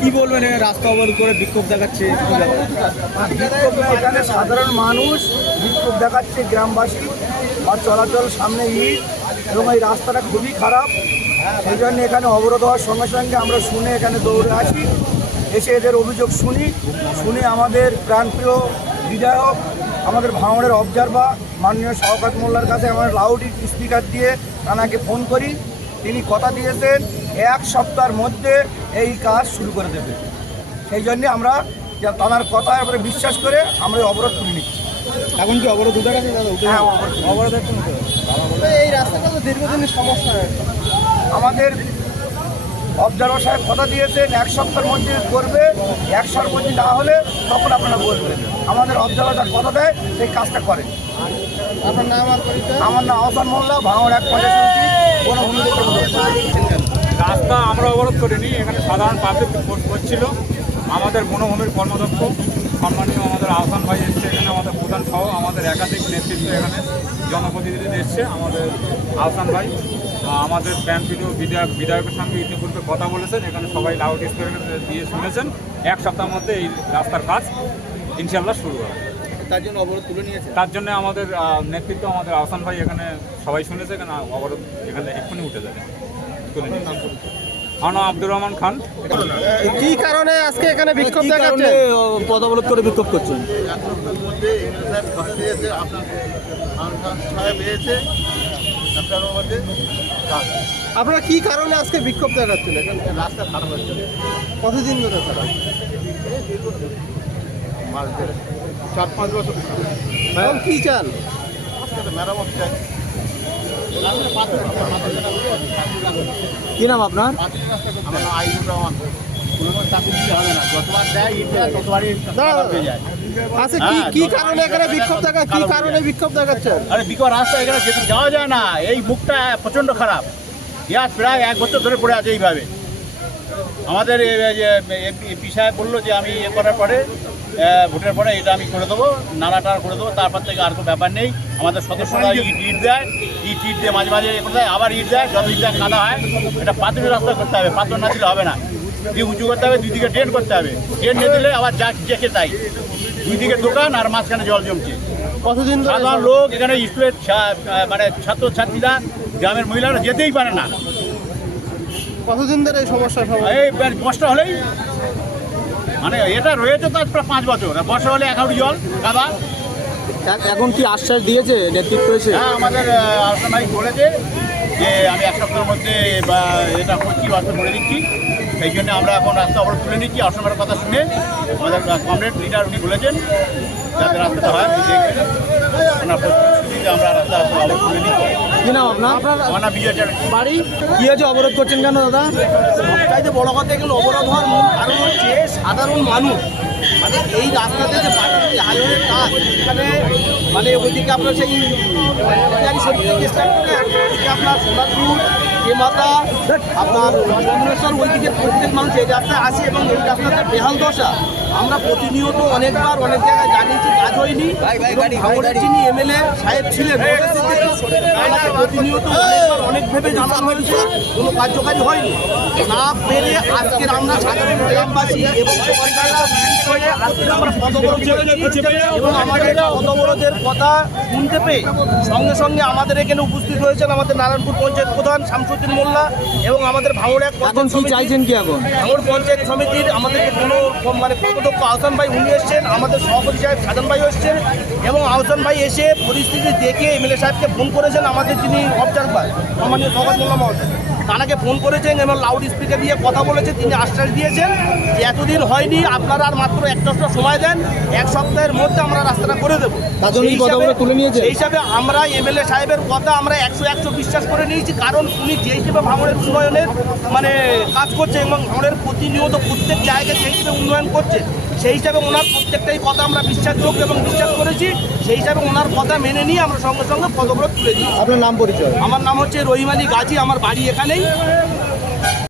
কি বলবেন রাস্তা অবরোধ করে বিক্ষোভ দেখাচ্ছে? বিক্ষোভ এখানে সাধারণ মানুষ বিক্ষোভ দেখাচ্ছে গ্রামবাসী। আর চলাচল সামনে ইট এবং এই রাস্তাটা খুবই খারাপ। সেই জন্য এখানে অবরোধ হওয়ার সঙ্গে সঙ্গে আমরা শুনে এখানে দৌড়ে আসি। এসে এদের অভিযোগ শুনি। শুনে আমাদের প্রাণপ্রিয় বিধায়ক, আমাদের ভাঙড়ের অবজারভার মাননীয় শওকত মোল্লার কাছে আমরা লাউড স্পিকার দিয়ে তানাকে ফোন করি। তিনি কথা দিয়েছেন এক সপ্তাহের মধ্যে এই কাজ শুরু করে দেবে। সেই জন্যে আমরা তাঁর কথা এবারে বিশ্বাস করে আমরা অবরোধ তুলে নিচ্ছি। এখন কি অবরোধ উঠে গেছে হ্যাঁ, অবরোধ এখন এই রাস্তাটা তো দীর্ঘদিনের সমস্যা আমাদের অবজারভার সাহেব কথা দিয়েছেন এক সপ্তাহের মধ্যে করবে এক সপ্তাহের মধ্যে না হলে তখন আপনারা বলবেন। আমাদের অবজারভার যার কথা দেয় সেই কাজটা করে আপনার নাম আমার নাম আহসান মোল্লা ভাঙড় এক পঞ্চায়েত রাস্তা আমরা অবরোধ করিনি, এখানে সাধারণ পাবলিক করছিল। আমাদের বনভূমির কর্মদক্ষ, সম্মানীয় আমাদের আহসান ভাই এসছে এখানে, আমাদের প্রধান সহ, আমাদের একাধিক নেতৃত্ব এখানে জনপ্রতিনিধি এসছে, আমাদের আহসান ভাই। আমাদের প্যান ভিডিও বিধায়ক, বিধায়কের সঙ্গে ইতিপূর্বে কথা বলেছেন, এখানে সবাই লাউড স্পিকার দিয়ে শুনেছেন। এক সপ্তাহের মধ্যে এই রাস্তার কাজ ইনশাল্লাহ শুরু হবে। তার জন্য অবরোধ তুলে নিয়েছে? তার জন্য আমাদের নেতৃত্ব আমাদের আহসান ভাই এখানে সবাই শুনেছে এখানে অবরোধ এখানে এক্ষুনি উঠে যাবে। তুলে নিয়েছে। আমার আব্দুর রহমান খান। কি কারণে আজকে এখানে বিক্ষোভ দেখাচ্ছে? করে বিক্ষোভ করছেন? আপনার কি কারণে আজকে বিক্ষোভ দেখাচ্ছেন এখানে রাস্তা খারাপ হচ্ছে কতদিন ধরে খারাপ মাস চার পাঁচ বছর। এখন কি চান মেরামত চাই কি নাম আপনার? আমার নাম রহমান হয়ে আচ্ছা কি কি কারণে এখানে বিক্ষোভ দেখা কি কারণে বিক্ষোভ দেখাচ্ছেন? আরে রাস্তা এখানে যেতে যাওয়া যায় না। এই মুখটা প্রচণ্ড খারাপ। ইয়ার প্রায় এক বছর ধরে পড়ে আছে এইভাবে। আমাদের এপি সাহেব বলল যে আমি এ করার পরে ভোটের পরে এটা আমি করে দেবো নালাটা করে দেবো তারপর থেকে আর কোনো ব্যাপার নেই। আমাদের সদস্যরা ইট ইট দেয় ইট ইট দিয়ে মাঝে মাঝে এ করে দেয় আবার ইট দেয় যত ইট দেয় কাদা হয় এটা পাথরের রাস্তা করতে হবে পাথর না দিলে হবে না। দিয়ে উঁচু করতে হবে দুই দিকে ড্রেন করতে হবে। ড্রেন নিয়ে দিলে আবার যা জেকে তাই। দুই দিকে দোকান আর মাঝখানে জল জমছে। কতদিন ধরে সাধারণ লোক এখানে স্কুলের মানে ছাত্রছাত্রীরা গ্রামের মহিলারা যেতেই পারে না। কতদিন ধরে এই সমাধান এই বর্ষা হলেই মানে এটা রয়েছে তো প্রায় পাঁচ বছর। আর বর্ষা হলে এক হাঁটু জল কাদা এ- এখন কি আশ্বাস দিয়েছে নেতৃত্ব হয়েছে হ্যাঁ আমাদের আলোচনায় বলেছে যে আমি এক সপ্তাহের মধ্যে বা এটা করছি রাস্তা করে দিচ্ছি। সেই জন্য আমরা এখন রাস্তা অবরোধ তুলে নিচ্ছি। আলোচনার কথা শুনে আমাদের কমরেড লিডার উনি বলেছেন যাতে রাস্তাটা হয় দেখবেন ওনার আমরা রাস্তা কি নাম আপনার? আমার বিজয় বাড়ি? কি হয়েছে অবরোধ করছেন কেন দাদা? সবচাইতে বড় কথা এগুলো অবরোধ হওয়ার মূল কারণ হচ্ছে সাধারণ মানুষ। মানে এই রাস্তাতে যে পার্টি আয়োগের কাজ এখানে মানে ওইদিকে আপনার সেই শরীর থেকে স্টার্ট করে ওইদিকে আপনার সোনারপুর মাতা আপনার ভুবনেশ্বর ওইদিকে প্রত্যেক মানুষ এই রাস্তায় আসে এবং এই রাস্তাতে বেহাল দশা। আমরা প্রতিনিয়ত অনেকবার অনেক জায়গায় জানিয়েছি কাজ হয়নি। যিনি এমএলএ সাহেব ছিলেন প্রতিনিয়ত অনেকবার অনেক ভেবে জানানো হয়েছে কোনো কার্যকারী হয়নি। না পেরে আজকের আমরা সাধারণ গ্রামবাসী এবং আমরা আমাদের কথা শুনতে পেয়ে সঙ্গে সঙ্গে আমাদের এখানে উপস্থিত হয়েছেন আমাদের নারায়ণপুর পঞ্চায়েত প্রধান শামসুদ্দিন মোল্লা এবং আমাদের ভাঙড় এক এখন কি চাইছেন কি এখন? ভাঙড় পঞ্চায়েত সমিতির আমাদের কোনো মানে কর্মদক্ষ আহসান ভাই উনি এসছেন, আমাদের সভাপতি সাহেব সাজান ভাই এসছেন এবং আহসান ভাই এসে পরিস্থিতি দেখে এমএলএ সাহেবকে ফোন করেছেন আমাদের যিনি অবজারভার সম্মানীয় সভাপতি মহোদয়। তানাকে ফোন করেছেন এবং লাউড স্পিকার দিয়ে কথা বলেছেন তিনি আশ্বাস দিয়েছেন যে এতদিন হয়নি আপনারা আর মাত্র এক সপ্তাহ সময় দেন এক সপ্তাহের মধ্যে আমরা রাস্তাটা করে দেবো। সেই হিসাবে- আমরা এমএলএ সাহেবের কথা আমরা একশো একশো বিশ্বাস করে নিয়েছি কারণ উনি যে হিসেবে ভাঙড়ের উন্নয়নের মানে কাজ করছে এবং ভাঙড়ের প্রতিনিয়ত প্রত্যেক জায়গায় সেই হিসেবে উন্নয়ন করছে সেই হিসাবে ওনার প্রত্যেকটাই কথা আমরা বিশ্বাসযোগ্য এবং বিশ্বাস করেছি সেই হিসাবে ওনার কথা মেনে নিয়ে আমরা সঙ্গে সঙ্গে পদব্রত তুলে দিই আপনার নাম পরিচয়? আমার নাম হচ্ছে রহিম আলী গাজী আমার বাড়ি lý.